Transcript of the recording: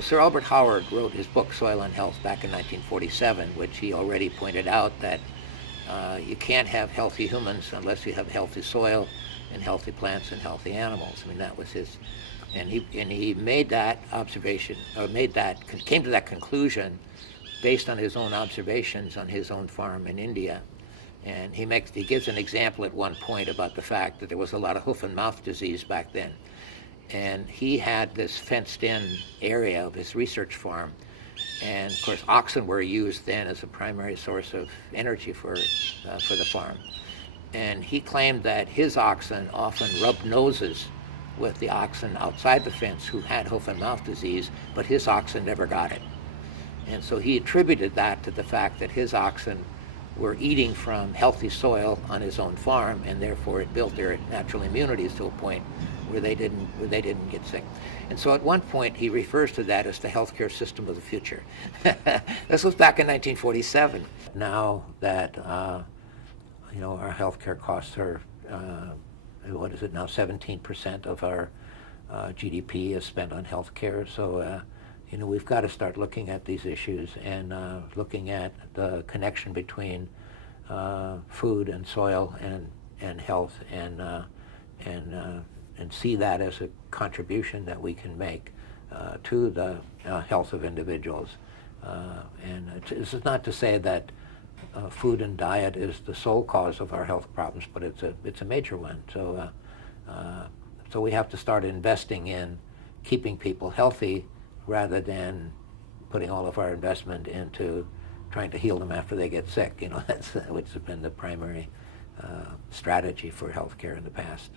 Sir Albert Howard wrote his book Soil and Health back in 1947, which he already pointed out that you can't have healthy humans unless you have healthy soil and healthy plants and healthy animals. I mean, that was his, and he made that observation, or came to that conclusion based on his own observations on his own farm in India. And he gives an example at one point about the fact that there was a lot of hoof and mouth disease back then. And he had this fenced-in area of his research farm. And of course, oxen were used then as a primary source of energy for the farm. And he claimed that his oxen often rubbed noses with the oxen outside the fence who had hoof and mouth disease, but his oxen never got it. And so he attributed that to the fact that his oxen were eating from healthy soil on his own farm, and therefore it built their natural immunities to a point where they didn't get sick. And so at one point he refers to that as the healthcare system of the future. This was back in 1947. Now that our healthcare costs are, what is it now, 17% of our GDP is spent on healthcare. So we've got to start looking at these issues and looking at the connection between food and soil and health, and see that as a contribution that we can make to the health of individuals. And this is not to say that food and diet is the sole cause of our health problems, but it's a major one. So so we have to start investing in keeping people healthy rather than putting all of our investment into trying to heal them after they get sick. That's which has been the primary strategy for healthcare in the past.